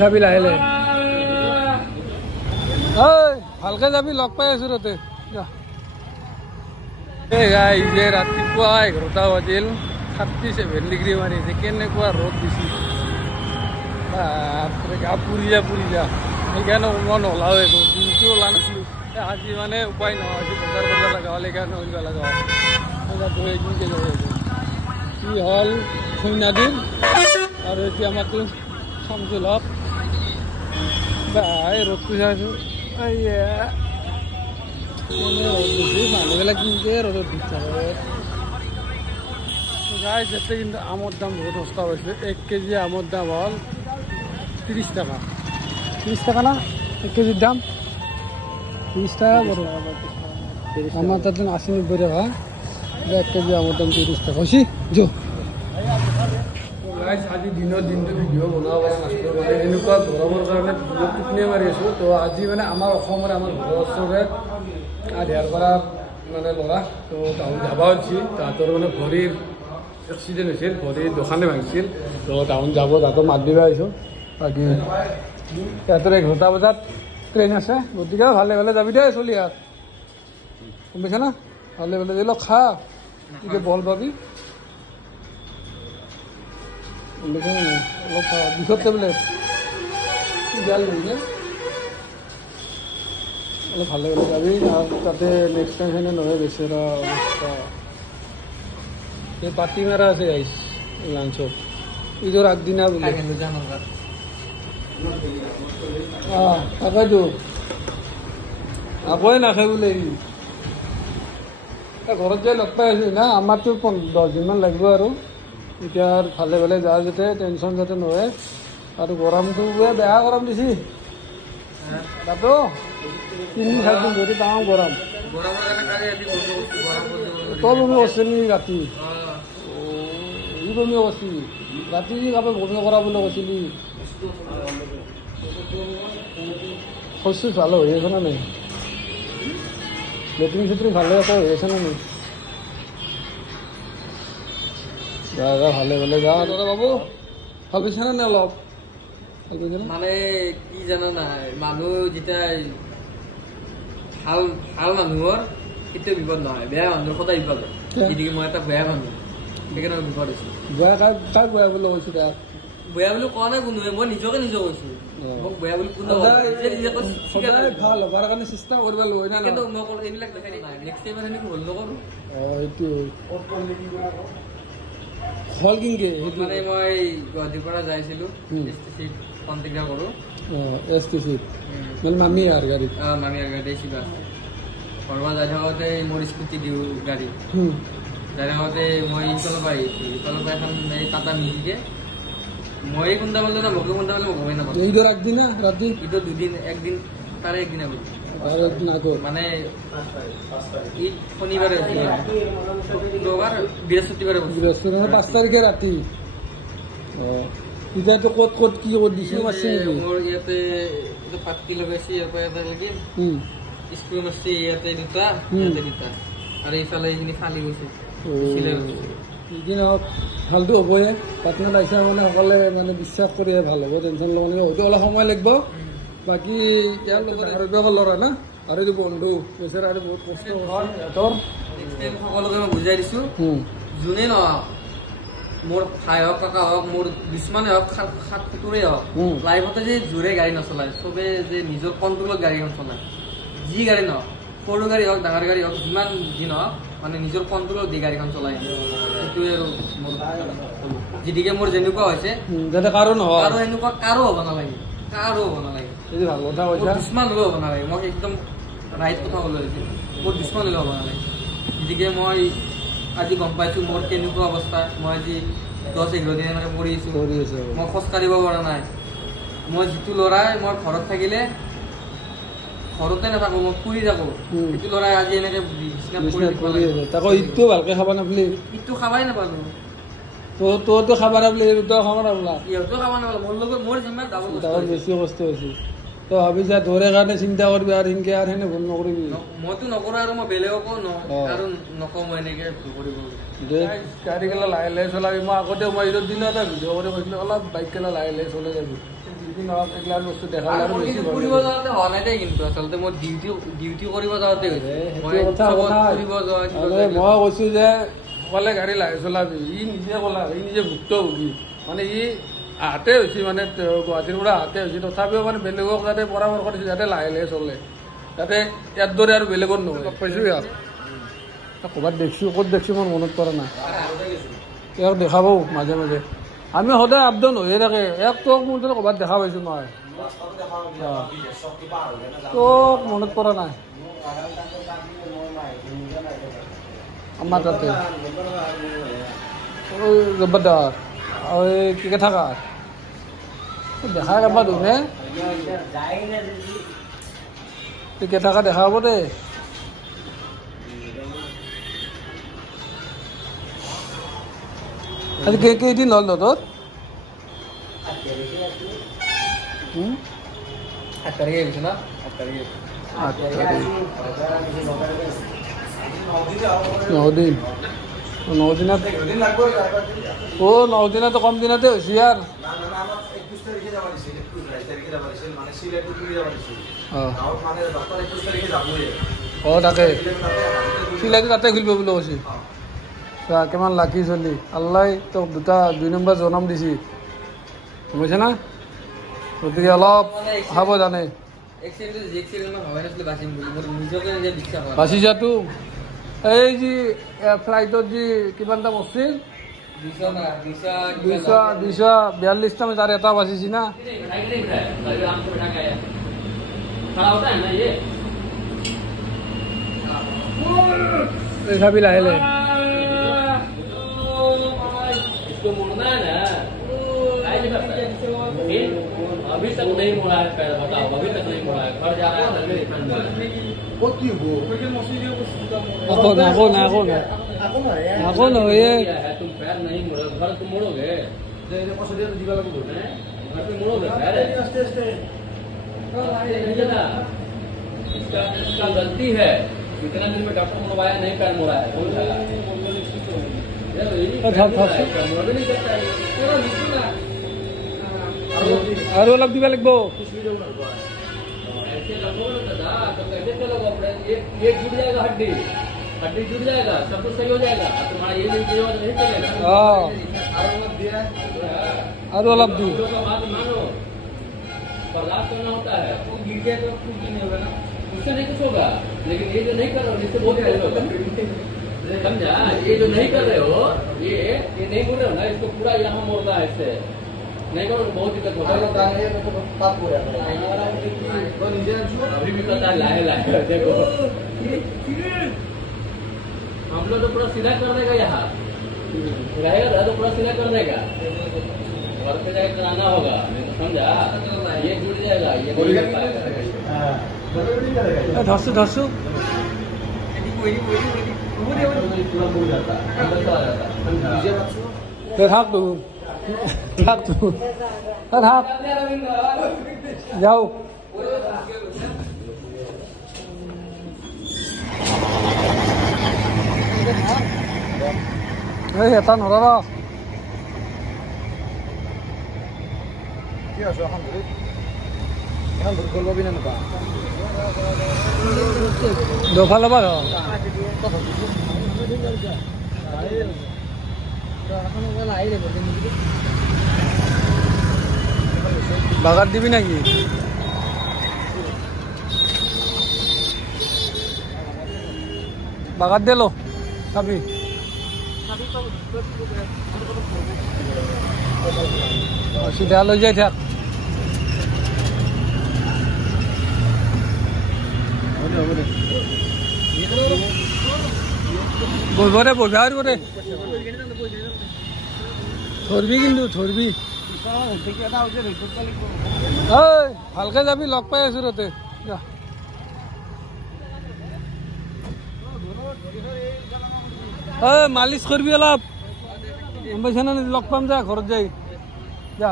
যাবি লাহে লাহে ভালকে যাবি লগ পাই আছো তাতে যে ৰাতিপুৱা 11টা বাজিল 37 ডিগ্ৰী মাৰিছে কেনেকুৱা ৰ'দ দিছে গা পুৰি যা সেইকাৰণে মন ওলাও একো দিনটো ওলা নাছিলো আজি মানে উপায় নহয় আজি বজাৰ লগা হ'লে সেইকাৰণে ওলিব লগা হয় কি হ'ল সৈন্যাদিন আৰু এতিয়া আমাৰতো চামচুল হওক এই ৰ'দটো চাইছোঁ মানুহবিলাক কিনকে ৰ'দত ভিতৰত গাই যাতে কিন্তু আমৰ দাম বহুত সস্তা পাইছে 1 কেজি আমৰ দাম হ'ল 30 টাকা 30 টাকা না 1 কেজিৰ দাম 30 টাকা বড় আমাৰ তাতে 80-90 টাকা 1 কেজি আমৰ দাম 30 টাকা হৈছে যো আজি দিনৰ দিনটো ভিডিঅ' বনাব পৰা নাছিলোঁ মানে এনেকুৱা গৰমৰ কাৰণে ভিডিঅ' টোপনিয়ে মাৰি আছোঁ তো আজি মানে আমাৰ অসমৰ আমাৰ ঘৰৰ ওচৰৰে আধিয়াৰ পৰা মানে ল'ৰা তো টাউন যাব হৈছিল তাহাঁতৰ মানে ভৰিৰ এক্সিডেণ্ট হৈছিল ভৰিৰ দোকানে ভাঙিছিল তো টাউন যাব তাতো মাত দিব আহিছোঁ বাকী তাহাঁতৰ 11টা বজাত ট্ৰেইন আছে গতিকে ভালে ভালে যাবি দে চলি আৰু গম পাইছা না ভালে ভালে দিল খা এতিয়া বল পাবি অলপ বিষত টেবলেট জাল নেকি অলপ ভালে ভালে যাবি আৰু তাতে নেক্সট টাইম সেনে নহয় বেচেৰা অৱস্থা এই পাতি মাৰা আছে গাইছ লাঞ্চত ঈদৰ আগদিনা বোলে তাকেতো আকোৱে নাখায় বোলে ঘৰত যাই লগ পাই আছো না আমাৰতো 10 দিনমান লাগিব আৰু এতিয়া ভালে ভালে যা যাতে টেনশ্যন যাতে নহয় আৰু গৰমটো বেয়া গৰম দিছি তাতো 3-4 দিন ধৰি ডাঙৰ গৰম তই বমি কৰিছে নি ৰাতি ই বমি কৰিছি ৰাতি কাৰোবাৰ বমি কৰা বুলি কৈছিলি শস্য ভাল হৈ আছে না নাই লেট্ৰিন চেট্ৰিন ভালে হৈ আছে না নাই যা ভালে ভালে যা দাদা বাবু ভাল পাইছা নে অলপ ভাল পাইছা মানে কি জানা নাই মানুহ যেতিয়া ভাল ভাল মানুহৰ কেতিয়াও বিপদ নহয় বেয়া মানুহৰ সদায় বিপদ হয় গতিকে মই এটা বেয়া মানুহ সেইকাৰণে বিপদ হৈছে বেয়া কাক বেয়া বুলি কৈছো তাক বেয়া বুলি কোৱা নাই কোনোৱে মই নিজকে কৈছো মোক বেয়া বুলি কোনো ভাল হবাৰ কাৰণে চেষ্টা কৰিব লাগিব না কিন্তু মই এইবিলাক দেখাই নাই নেক্সট টাইম এনেকৈ ভুল নকৰো এইটো হল কিনকে মানে মই গুৱাহাটীৰ পৰা যাইছিলো এছটিচিত কণ্টেক্ট কৰোঁ এছটিচিত মানে মামিয়াৰ গাড়ী মামিয়াৰ গাড়ী চিধা ঘৰবা যাই থাকোঁতে মোৰ স্কুটি দিওঁ গাড়ী যাই থাকোঁতে মই ইফালৰ পৰা আহিছোঁ ইফালৰ পৰা এখন এই টাটা মিজিকে মই কোনটা পালোঁ না মোকে কোনটা পালোঁ মই গমেই নাপালোঁ ঈদৰ আগদিনা ৰাতি ঈদৰ দুদিন একদিন তাৰে একদিন আগত মানে ঈদ শনিবাৰে শুক্ৰবাৰ বৃহস্পতিবাৰে 5 তাৰিখে ৰাতি এতিয়াতো ক'ত ক'ত কি ক'ত দিছে মোৰ ইয়াতে পাটকি লগাইছে ইয়াৰ পৰা এটা লাগিল স্কুল মাৰিছে ইয়াতে দুটা আৰু এইফালে এইখিনি ফালি গৈছে ভালটো হ'বই পাটনা লাইছা মানে সকলে মানে বিশ্বাস কৰি ভাল হ'ব টেনশ্যন ল'ব নালাগে হয়তো অলপ সময় লাগিব বাকী ইয়াৰ লগত আৰু ল'ৰা না আৰু এইটো বন্ধু বেচেৰা আৰু বহুত কষ্ট সিহঁতৰ সকলোকে মই বুজাই দিছোঁ যোনে নহওক মোৰ ভাই হওক কাকা হওক মোৰ দুশ্মনে হওক সাত কুকুৰে হওক লাইফতে যে জোৰে গাড়ী নচলায় চবে যে নিজৰ কণ্ট্ৰলত গাড়ীখন চলায় যি গাড়ী নহওক সৰু গাড়ী হওক ডাঙৰ গাড়ী হওক যিমান যি নহওক মানে নিজৰ কণ্ট্ৰলত দি গাড়ীখন চলায় সেইটোৱে আৰু মোৰ যিদিকে মোৰ যেনেকুৱা হৈছে যাতে কাৰো নহয় আৰু এনেকুৱা কাৰো হ'ব নালাগে কাৰো হ'ব নালাগে ভাল কথা কৈছা দুশ্মন হ'লেও হ'ব নালাগে মই একদম ৰাইট কথা ক'ব লাগিছিল মোৰ দুশ্মন হ'লেও হ'ব নালাগে গতিকে মই আজি গম পাইছোঁ মোৰ কেনেকুৱা অৱস্থা মই আজি 10-11 দিন এনেকৈ পৰি আছোঁ মই খোজকাঢ়িব পৰা নাই মই যিটো ল'ৰাই মই ঘৰত থাকিলে ঘৰতে নাথাকোঁ মই ফুৰি থাকোঁ সেইটো ল'ৰাই আজি এনেকৈ তাকো ঈদটো ভালকৈ খাব নাপালি ঈদটো খাবাই নাপালোঁ তোৰতো খাব নাপালি ইহঁতেও খাব নাপালা ইহঁতেও খাব নাপালোঁ মোৰ লগত মোৰ যিমান যাব বেছি কষ্ট হৈছে তো ভাবি যে তোৰে কাৰণে চিন্তা কৰিবি আৰু সেনকে আৰু সেনে ভুল নকৰিবি মইতো নকৰোঁ আৰু মই বেলেগকো আৰু নকওঁ মই এনেকৈ ভুল কৰিব গাড়ীগিলা লাহে লাহে চলাবি মই আগতে মই ঈদৰ দিনা এটা ভিডিঅ' কৰি কৈছিলোঁ অলপ বাইকগিলা লাহে লাহে চলাই যাবি যি নহওক এইগিলা বস্তু দেখালে আৰু বেছি ফুৰিব যাওঁতে হোৱা নাই দেই কিন্তু আচলতে মই ডিউটি কৰিব যাওঁতে হৈছে মই কৈছোঁ যে অকলে গাড়ী লাহে চলাবি ই নিজে ক'লা ই নিজে ভুক্তভোগী মানে ই আহতে হৈছে মানে গুৱাহাটীৰ পৰা আহতে হৈছে তথাপিও মানে বেলেগক যাতে পৰামৰ্শ দিছে যাতে লাহে লাহে চলে যাতে ইয়াৰ দৰে আৰু বেলেগত নহয় লগ পাইছোঁ ইয়াক ক'ৰবাত দেখিছোঁ ক'ত দেখিছোঁ মোৰ মনত পৰা নাই ইয়াক দেখাব মাজে মাজে আমি সদায় আপ ডাউন হৈয়ে থাকে ইয়াক তোক মোৰ দৰে ক'ৰবাত দেখা পাইছোঁ মই তোক মনত পৰা নাই আমাৰ তাতে জব্বাৰদাৰ কি থাকা দেখা কাৰোবাৰ ধুনে টিকেট থকা দেখা হ'ব দে আজি কেইদিন হ'ল তহঁতৰ 8 তাৰিখে গৈছে ন 8 তাৰিখে 9 দিন 9 দিনত 9 দিনতো কম দিনতে হৈছে ইয়াৰ তাকে চিলাইটো তাতে খুলিব বুলি কৈছে কিমান লাকি চলি আল্লাহ তোক 2 নম্বৰ জনম দিছি বুজিছে না গতিকে অলপ সাৱধানে বাচি যোৱাটো এই যি ফ্লাইটত যি কিমান দাম আছিল 242 টাইম তাৰ এটা বাচিছি না খাবি লাহে লাহে अभी तक नहीं मुड़ा है पैर बताओ अभी तक नहीं मुड़ा है घर जा रहा है तुम पैर नहीं मुड़ो घर तुम मुड़ोगे घर पे मुड़ोगे पैर इसका गलती है इतना दिन में डॉक्टर मुड़वाया नहीं पैर मुड़ा है नहीं करता है আৰু অলপ দিব লাগিব ये जुड़ जाएगा हड्डी जुड़ जाएगा सब कुछ सही हो जाएगा तुम्हारा ये नहीं चलेगा আৰু অলপ দি बात मानो बर्दाश्त करना होता है वो गिर गया तो कुछ भी नहीं होगा ना उससे नहीं कुछ होगा लेकिन ये जो नहीं कर रहे हो जिससे बहुत समझा ये जो नहीं कर रहे हो ये नहीं बोल रहे हो ना इसको पूरा यहाँ मोड़ना है इससे नहीं करो बहुत दिक्कत होता है अभी भी पता है लाहे लाहे देखो हम लोग तो पूरा सीधा कर देगा यहाँ रहेगा तो पूरा सीधा कर देगा घर पे जाकर कराना होगा समझा ये जुड़ जाएगा ये ধরছো ধরছো থাক তো থাক তো থাক যাও এই এটা নৰা কি আছে এখন ভুল করবি না নকা দফা লবা বাগাত দিবি নাকি বাগাত দিল খাবি সিধা লৈ যাই থাক বলব রে বলবে আর করে ধরবি কিন্তু ধরবি ভালকে যাবি লগ পাই আছো তাতে মালিচ করবি অলপ গম পাইছা না লগ পাম যা ঘৰত যাই যা